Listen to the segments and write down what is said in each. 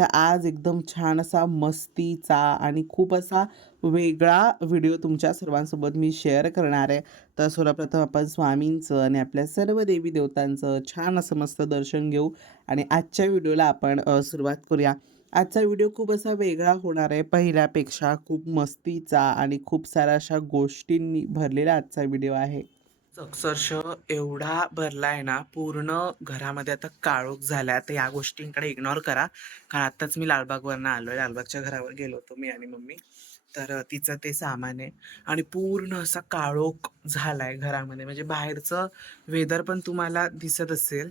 तर आज एकदम छान असा मस्तीचा आणि खूप असा वेगळा व्हिडिओ तुमच्या सर्वांसोबत मी शेअर करणार आहे. तर सर्वप्रथम आपण स्वामींचं आणि आपल्या सर्व देवी देवतांचं छान असं मस्त दर्शन घेऊ आणि आजच्या व्हिडिओला आपण सुरुवात करूया. आजचा व्हिडिओ खूप असा वेगळा होणार आहे. पहिल्यापेक्षा खूप मस्तीचा आणि खूप साऱ्या अशा गोष्टींनी भरलेला आजचा व्हिडिओ आहे. अक्षरशः एवढा भरलाय ना, पूर्ण घरामध्ये आता काळोख झालाय. तर या गोष्टींकडे इग्नोर करा. कारण आत्ताच मी लालबागवरनं आलोय. लालबागच्या घरावर गेलो होतो मी आणि मम्मी. तर तिचं ते सामान आहे आणि पूर्ण असा काळोख झालाय घरामध्ये. म्हणजे बाहेरचं वेदर पण तुम्हाला दिसत असेल.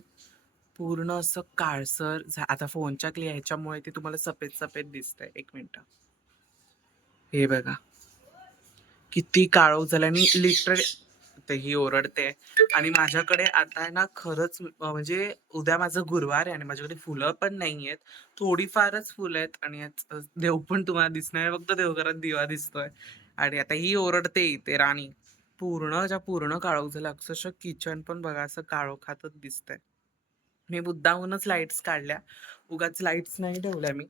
पूर्ण असं काळसर झा आता फोनच्या क्लिअर ह्याच्यामुळे ते तुम्हाला सफेद-सफेद दिसतंय. 1 मिनिटं. हे बघा. किती काळोख झाला आणि लिटरली तर ही ओरडते आणि माझ्याकडे आता ना खरंच म्हणजे उद्या माझं गुरुवार आहे आणि माझ्याकडे फुलं पण नाहीयेत. थोडीफारच फुलं आहेत आणि देव पण तुम्हाला दिसणार आहे. फक्त देवघरात दिवा दिसतोय आणि आता ही ओरडते इथे राणी. पूर्ण ज्या पूर्ण काळोख झालं अक्षरशः किचन पण बघा असं काळोखातच दिसतंय. मी बुद्धाहूनच लाईट्स काढल्या. उगाच लाईट्स नाही ठेवल्या मी.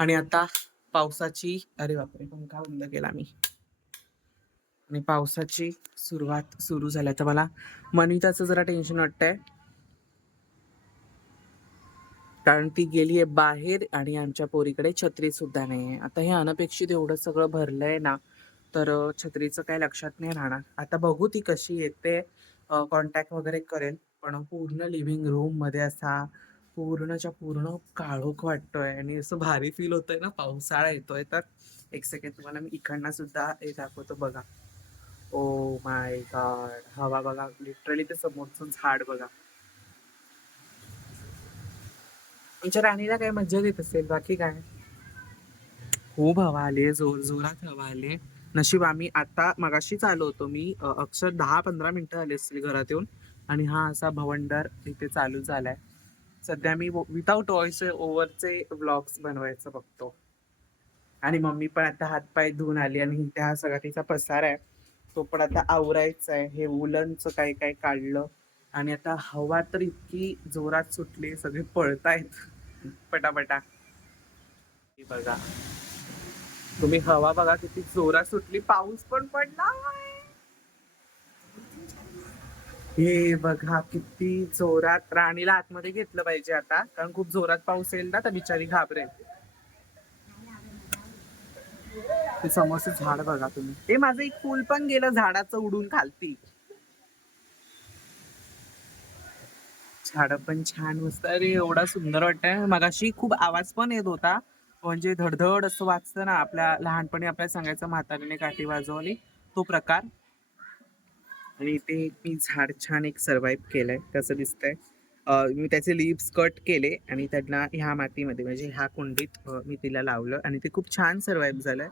आणि आता पावसाची अरे बापरे! पंखा बंद केला मी. आणि पावसाची सुरुवात सुरू झाली. तर मला मनिताचं जरा टेन्शन वाटतंय. कारण ती गेलीये बाहेर आणि आमच्या पोरीकडे छत्रीसुद्धा नाहीये. आता हे अनपेक्षित एवढं सगळं भरलंय ना, तर छत्रीचं काही लक्षात नाही राहणार. आता बघू ती कशी येते. कॉन्टॅक्ट वगैरे करेल. पण पूर्ण लिव्हिंग रूममध्ये असा पूर्णच्या पूर्ण काळोख वाटतोय आणि असं भारी फील होतंय ना, पावसाळा येतोय तर. एक सेकंड तुम्हाला मी इकडनं सुद्धा हे दाखवतो बघा. Oh my god! हवा बघा. लिटरली ते समोरचं झाड बघा. आमच्या राणीला काय मज्जा येत असेल, बाकी काय. हो खूप हवा आली जोर जोरात हवा आली नशीब आम्ही आता मगाशीच आलो होतो मी. अक्षर 10-15 मिनिटं आले असतील घरात येऊन आणि हा असा भवंडर इथे चालू झालाय. सध्या मी विदाउट व्हॉईस ओव्हरचे व्लॉग्स बनवायचं बघतो. आणि मम्मी पण आता हात-पाय धुवून आली आणि त्या सगळ्या तिचा पसार आहे. तो पण आता आवरायचा आहे. हे वूलनचं काही-काही काढलं आणि आता हवा तर इतकी जोरात सुटली. सगळे पळतायत पटापटा. बघा. तुम्ही हवा बघा किती जोरात सुटली. पाऊस पण पडला हे बघा किती जोरात. राणीला आतमध्ये घेतलं पाहिजे आता. कारण खूप जोरात पाऊस येईल ना, तर बिचारी घाबरेल. ते समोरचं झाड बघा तुम्ही. ते माझं एक फुल पण गेलं झाडाचं उडून खालती. झाड पण छान मस्त अरे एवढा सुंदर वाटतंय. मगाशी खूप आवाज पण येत होता. म्हणजे धडधड असं वाचतं ना, आपल्या लहानपणी आपल्याला सांगायचं म्हातारीने काठी वाजवली, तो प्रकार. आणि इथे मी झाड छान एक सर्व्हाइव्ह केलंय. कसं दिसतंय. मी त्याचे लिप्स कट केले आणि त्यांना ह्या मातीमध्ये म्हणजे ह्या कुंडीत मी तिला लावलं आणि ते खूप छान सर्व्हाइव्ह झालंय.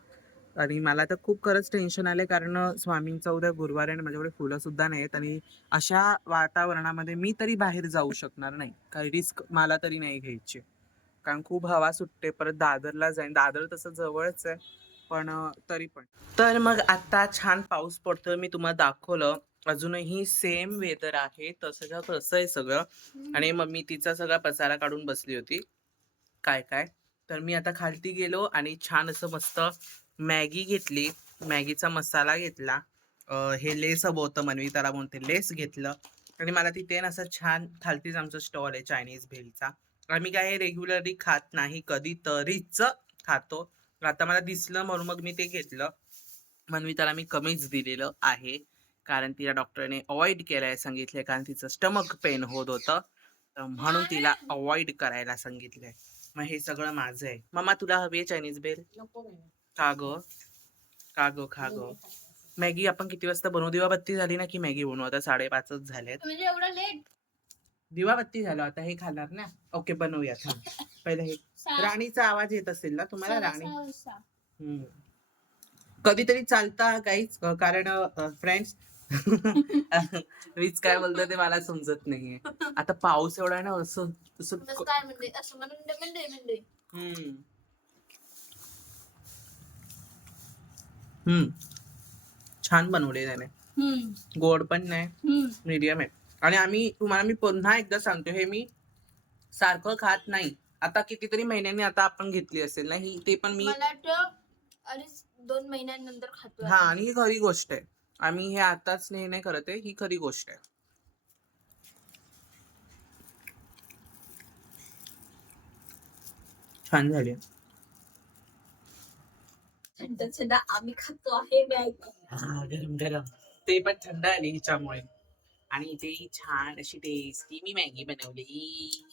आणि मला तर खूप खरंच टेन्शन आले कारण स्वामींचा उद्या गुरुवार आहे आणि माझ्याकडे फुलंसुद्धा नाहीत आणि अशा वातावरणामध्ये मी तरी बाहेर जाऊ शकणार नाही. काही रिस्क मला तरी नाही घ्यायची. कारण खूप हवा सुटते. परत दादरला जाईन. दादर तसं जवळच आहे. पण तरी पण. तर मग आता छान पाऊस पडतोय. मी तुम्हाला दाखवलं. अजूनही सेम वेदर आहे. तसं तसं आहे सगळं आणि मम्मी तिचा सगळा पसारा काढून बसली होती. काय-काय. तर मी आता खालती गेलो आणि छान असं मस्त मॅगी घेतली. मॅगीचा मसाला घेतला. हे लेस हवं होतं मनवी त्याला म्हणते लेस घेतलं आणि मला तिथे ना असं छान खालतीच आमचं स्टॉल आहे चायनीज भेलचा. आम्ही काय रेग्युलरली खात नाही. कधी तरीच खातो. आता मला दिसलं म्हणून मग मी ते घेतलं. मनविताला मी कमीच दिलेलं आहे. कारण तिला डॉक्टरने अवॉइड केलाय सांगितलंय कारण तिचं स्टमक पेन होत होतं. तर म्हणून तिला अवॉइड करायला सांगितलंय. मग हे सगळं माझं आहे. मम्मा तुला हवी आहे चायनीज भेल? का गं? का गं, खा गं. मॅगी आपण किती वाजता बनवू? दिवाबत्ती झाली ना की मॅगी बनवू. आता 5:30च झालेत. म्हणजे एवढं लेट दिवाबत्ती झालं. आता हे खाणार ना? ओके बनवूया थांब. पहिलं हे राणीचा आवाज येत असेल ना तुम्हाला राणी? हं. कधीतरी चालता गाईज कारण फ्रेंड्स मीच काय बोलतो ते मला समजत नाहीये आता पाऊस एवढा आहे ना असं काय असं म्हणून म्हणते हम्म हम्म. छान बनवले त्याने. गोड पण नाही मीडियम आहे. आणि आम्ही तुम्हाला मी पुन्हा एकदा सांगतो हे मी सारखं खात नाही. आता कितीतरी महिन्यांनी आता आपण घेतली असेल ना ही ते पण मी दोन महिन्यानंतर खातो हा आणि ही खरी गोष्ट आहे. आम्ही हे आताच नाही करत आहे ही खरी गोष्ट आहे. छान झाली. थंड थंड आम्ही खातो आहे मॅगी. गरम गरम. ते पण थंड आली हिच्यामुळे. आणि ते छान अशी टेस्टी मी मॅगी बनवली.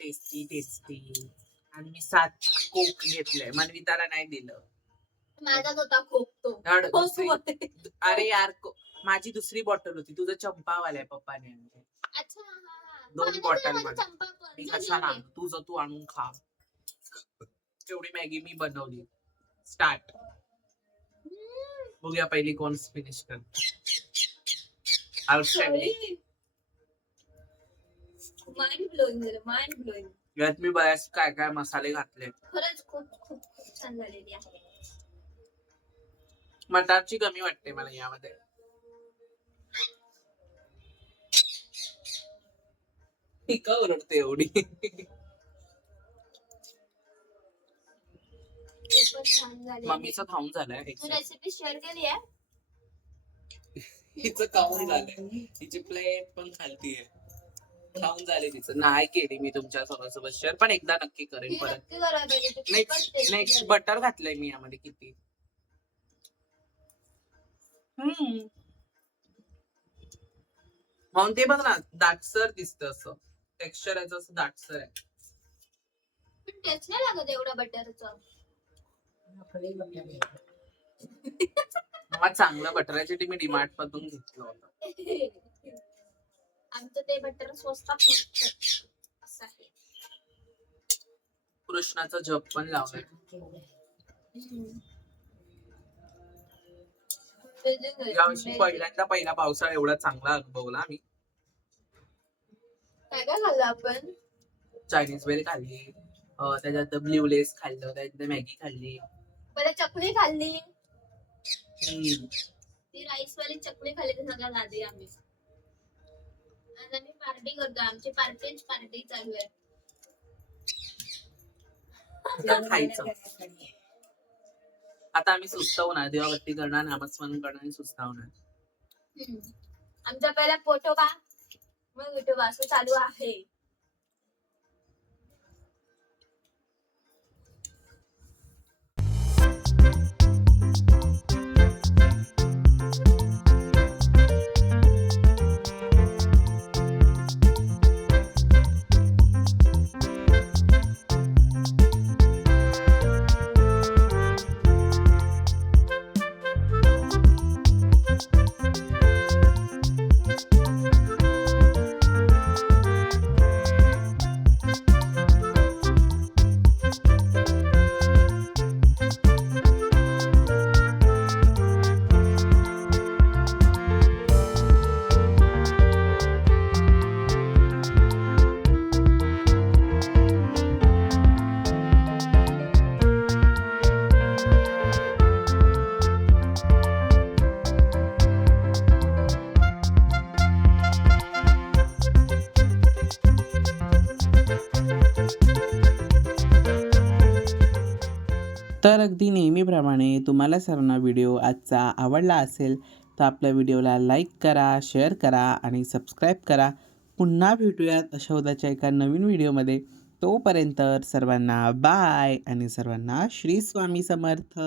टेस्टी टेस्टी आणि मी सात कोक घेतलंय. मनविताला नाही दिलं. माझा होता तो. अरे यार माझी दुसरी बॉटल होती. तुझं चंपावाला आहे पप्पाने. दोन बॉटलमध्ये. कशाला? तुझं तू आणून खा. तेवढी मॅगी मी बनवली. स्टार्ट. बघूया पहिली कोण फिनिश कर यात मी बऱ्याच काय काय मसाले घातले. खरंच खूप खूप खूप छान झालेली आहे. मटारची कमी वाटते मला यामध्ये. ही का ओरडते एवढी. खूपच छान झाली मम्मीचं खाऊन झालंय तू exact. रेसिपी शेअर केली आहे? हिचं खाऊन झालंय. तिची प्लेट पण खालतीये खाऊन झाली तिचं. नाही केली मी तुमच्यासोबत शेअर पण एकदा नक्की करेन ही परत. नक्की करायला पाहिजे ती खूपच नेक्स्ट tasty नेक्स्ट झाली. बटर घातलंय मी यामध्ये किती? हम्म. म्हणून ते बघ ना दाटसर दिसत असं. टेक्स्चर याचं असं दाटसर आहे. पण टेस्ट नाही लागत एवढा बटरचा मला चांगलं बटर आहे ते मी डिमार्ट मधून घेतलं होतं. आमचं ते बटर स्वस्तात नसतं असं आहे. कृष्णाचा जप पण लावलाय. यावर्षी. पहिल्यांदा पहिला पावसाळा एवढा चांगला अनुभवला आम्ही. काय काय खाल्लं आपण? चायनीज वेल खाल्ली. अं, त्याच्यात ब्ल्यू लेस खाल्लं त्याच्यात मॅगी खाल्ली. पहिले चकली खाल्ली. ती राईस वाली चकली खाल्ली ती सगळ्यात आधी आम्ही. आज आम्ही पार्टी करतो आमची पार्टीच पार्टी चालू आहे. आता खायचं. आता आम्ही सुस्त होणार. देवावरती करणार नामस्मरण करणार आणि सुस्त होणार. हम्म. आमचा पहिला पोटोबा मग विठोबा असं चालू आहे. तर अगदी नेहमीप्रमाणे तुम्हाला सर्वांना व्हिडिओ आजचा आवडला असेल तर आपल्या व्हिडिओला लाईक करा शेअर करा आणि सबस्क्राईब करा. पुन्हा भेटूयात अशा उद्याच्या एका नवीन व्हिडिओमध्ये. तोपर्यंत सर्वांना बाय आणि सर्वांना श्री स्वामी समर्थ.